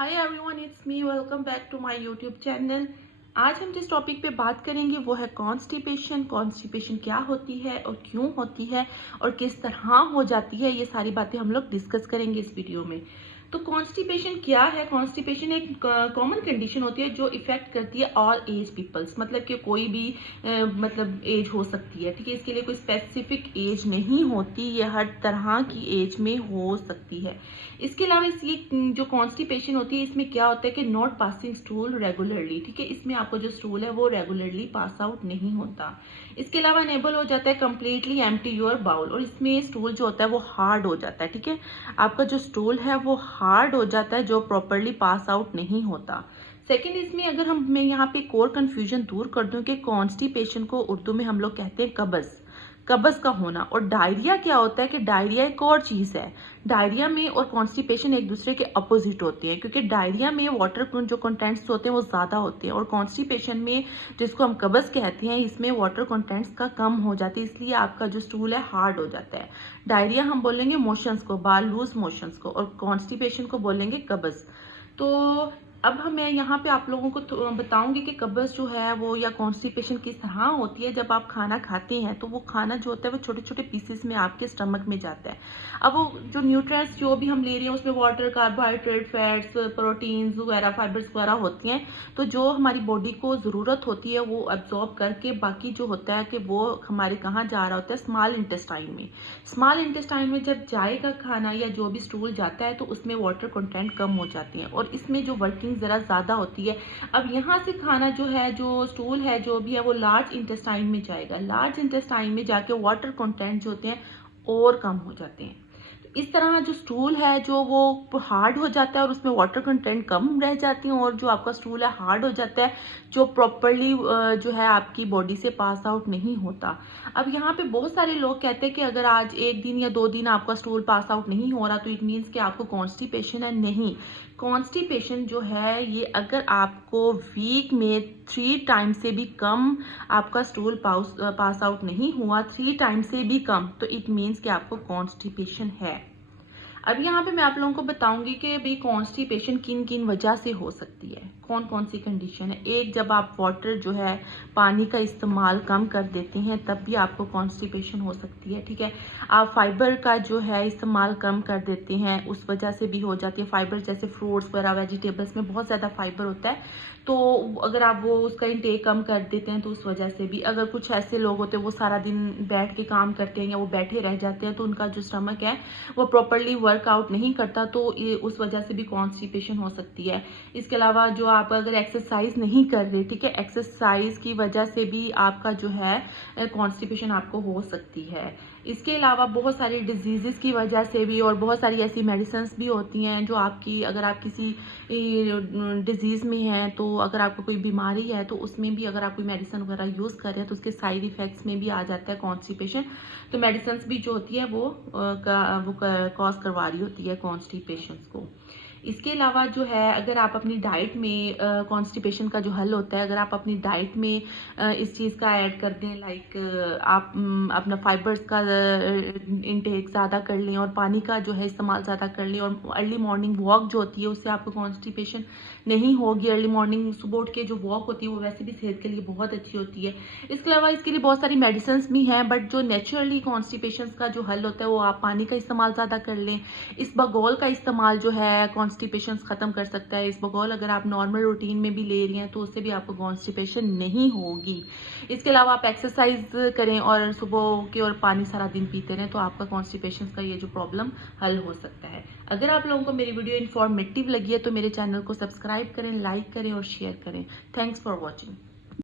Hi everyone, it's me. Welcome back to my YouTube channel. आज हम जिस topic पे बात करेंगे वो है कॉन्स्टिपेशन। कॉन्स्टिपेशन क्या होती है और क्यों होती है और किस तरह हो जाती है, ये सारी बातें हम लोग डिस्कस करेंगे इस वीडियो में। तो कॉन्स्टिपेशन क्या है? कॉन्स्टिपेशन एक कॉमन कंडीशन होती है जो इफेक्ट करती है ऑल एज पीपल्स, मतलब कि कोई भी मतलब एज हो सकती है। ठीक है, इसके लिए कोई स्पेसिफिक एज नहीं होती, ये हर तरह की एज में हो सकती है। इसके अलावा ये जो कॉन्स्टिपेशन होती है इसमें क्या होता है कि नॉट पासिंग स्टूल रेगुलरली। ठीक है, इसमें आपको जो स्टूल है वो रेगुलरली पास आउट नहीं होता। इसके अलावा अनेबल हो जाता है कम्प्लीटली एम्प्टी योर बाउल, और इसमें स्टूल जो होता है वो हार्ड हो जाता है। ठीक है, आपका जो स्टूल है वो हार्ड हो जाता है, जो प्रॉपरली पास आउट नहीं होता। सेकेंड, इसमें अगर मैं यहाँ पे एक और कंफ्यूजन दूर कर दूं कि कॉन्स्टिपेशन को उर्दू में हम लोग कहते हैं कब्ज, कब्ज का होना। और डायरिया क्या होता है कि डायरिया एक और चीज है। डायरिया में और कॉन्स्टिपेशन एक दूसरे के अपोजिट होते हैं, क्योंकि डायरिया में वाटर जो कंटेंट्स होते हैं वो ज्यादा होते हैं, और कॉन्स्टिपेशन में जिसको हम कब्ज कहते हैं इसमें वाटर कंटेंट्स का कम हो जाती है, इसलिए आपका जो स्टूल है हार्ड हो जाता है। डायरिया हम बोलेंगे मोशंस को, बाल लूज मोशंस को, और कॉन्स्टिपेशन को बोलेंगे कब्ज। तो अब मैं यहाँ पे आप लोगों को बताऊंगी कि कब्ज जो है वो या कॉन्स्टिपेशन किस तरह होती है। जब आप खाना खाते हैं तो वो खाना जो होता है वो छोटे छोटे पीसेस में आपके स्टमक में जाता है। अब वो जो न्यूट्रिएंट्स जो भी हम ले रहे हैं उसमें वाटर, कार्बोहाइड्रेट, फैट्स, प्रोटीन्स वगैरह, फाइबर्स वगैरह होती हैं। तो जो हमारी बॉडी को जरूरत होती है वो अब्जॉर्ब करके बाकी जो होता है कि वो हमारे कहाँ जा रहा होता है, स्मॉल इंटेस्टाइन में। स्मॉल इंटेस्टाइन में जब जाएगा खाना या जो भी स्टूल जाता है तो उसमें वाटर कंटेंट कम हो जाती है और इसमें जो वर्किंग जरा ज्यादा होती है। अब यहाँ से खाना जो है, जो स्टूल है जो भी है, वो लार्ज इंटेस्टाइन में जाएगा। लार्ज इंटेस्टाइन में जाके वाटर कंटेंट जो होते हैं और कम हो जाते हैं। इस तरह जो स्टूल है जो वो हार्ड हो जाता है और उसमें वाटर कंटेंट कम रह जाती है, और जो आपका स्टूल है हार्ड हो जाता है, जो प्रॉपरली जो है आपकी बॉडी से पास आउट नहीं होता। अब यहाँ पे बहुत सारे लोग कहते हैं कि अगर आज एक दिन या 2 दिन आपका स्टूल पास आउट नहीं हो रहा तो इट मीन्स कि आपको कॉन्स्टिपेशन है। नहीं, कॉन्स्टिपेशन जो है ये अगर आपको वीक में 3 टाइम से भी कम आपका स्टूल पास आउट नहीं हुआ, 3 टाइम से भी कम, तो इट मीन्स कि आपको कॉन्स्टिपेशन है। अब यहाँ पे मैं आप लोगों को बताऊंगी कि भाई कॉन्स्टिपेशन किन किन वजह से हो सकती है, कौन कौन सी कंडीशन है। एक, जब आप वाटर जो है, पानी का इस्तेमाल कम कर देते हैं तब भी आपको कॉन्स्टिपेशन हो सकती है। ठीक है, आप फाइबर का जो है इस्तेमाल कम कर देते हैं उस वजह से भी हो जाती है। फाइबर जैसे फ्रूट्स वगैरह, वेजिटेबल्स में बहुत ज़्यादा फाइबर होता है, तो अगर आप वो उसका इंटेक कम कर देते हैं तो उस वजह से भी। अगर कुछ ऐसे लोग होते हैं वो सारा दिन बैठ के काम करते हैं या वो बैठे रह जाते हैं तो उनका जो स्टमक है वो प्रॉपरली वर्कआउट नहीं करता, तो ये उस वजह से भी कॉन्स्टिपेशन हो सकती है। इसके अलावा जो आप अगर एक्सरसाइज नहीं कर रहे, ठीक है, एक्सरसाइज की वजह से भी आपका जो है कॉन्स्टिपेशन आपको हो सकती है। इसके अलावा बहुत सारी डिजीजेस की वजह से भी, और बहुत सारी ऐसी मेडिसिन भी होती हैं जो आपकी, अगर आप किसी डिजीज में हैं तो अगर आपको कोई बीमारी है तो उसमें भी अगर आप कोई मेडिसिन वगैरह यूज कर रहे हैं तो उसके साइड इफेक्ट्स में भी आ जाता है कॉन्स्टिपेशन। तो मेडिसिन भी जो होती है वो कॉज करवा रही होती है कॉन्स्टिपेशन को। इसके अलावा जो है अगर आप अपनी डाइट में कॉन्स्टिपेशन का जो हल होता है, अगर आप अपनी डाइट में इस चीज़ का ऐड कर दें, लाइक आप अपना फाइबर्स का इनटेक ज़्यादा कर लें और पानी का जो है इस्तेमाल ज़्यादा कर लें, और अर्ली मॉर्निंग वॉक जो होती है उससे आपको कॉन्स्टिपेशन नहीं होगी। अर्ली मॉर्निंग सुबह उठ के जो वॉक होती है वो वैसे भी सेहत के लिए बहुत अच्छी होती है। इसके अलावा इसके लिए बहुत सारी मेडिसिन भी हैं, बट जो नेचुरली कॉन्स्टिपेशन का जो हल होता है वो आप पानी का इस्तेमाल ज़्यादा कर लें। इसबगोल का इस्तेमाल जो है कॉन्स्टिपेशन खत्म कर सकता है। इसबगोल अगर आप नॉर्मल रूटीन में भी ले रही हैं तो उससे भी आपको कॉन्स्टिपेशन नहीं होगी। इसके अलावा आप एक्सरसाइज करें और सुबह के और पानी सारा दिन पीते रहें तो आपका कॉन्स्टिपेशन का ये जो प्रॉब्लम हल हो सकता है। अगर आप लोगों को मेरी वीडियो इन्फॉर्मेटिव लगी है तो मेरे चैनल को सब्सक्राइब करें, लाइक करें और शेयर करें। Thanks for watching.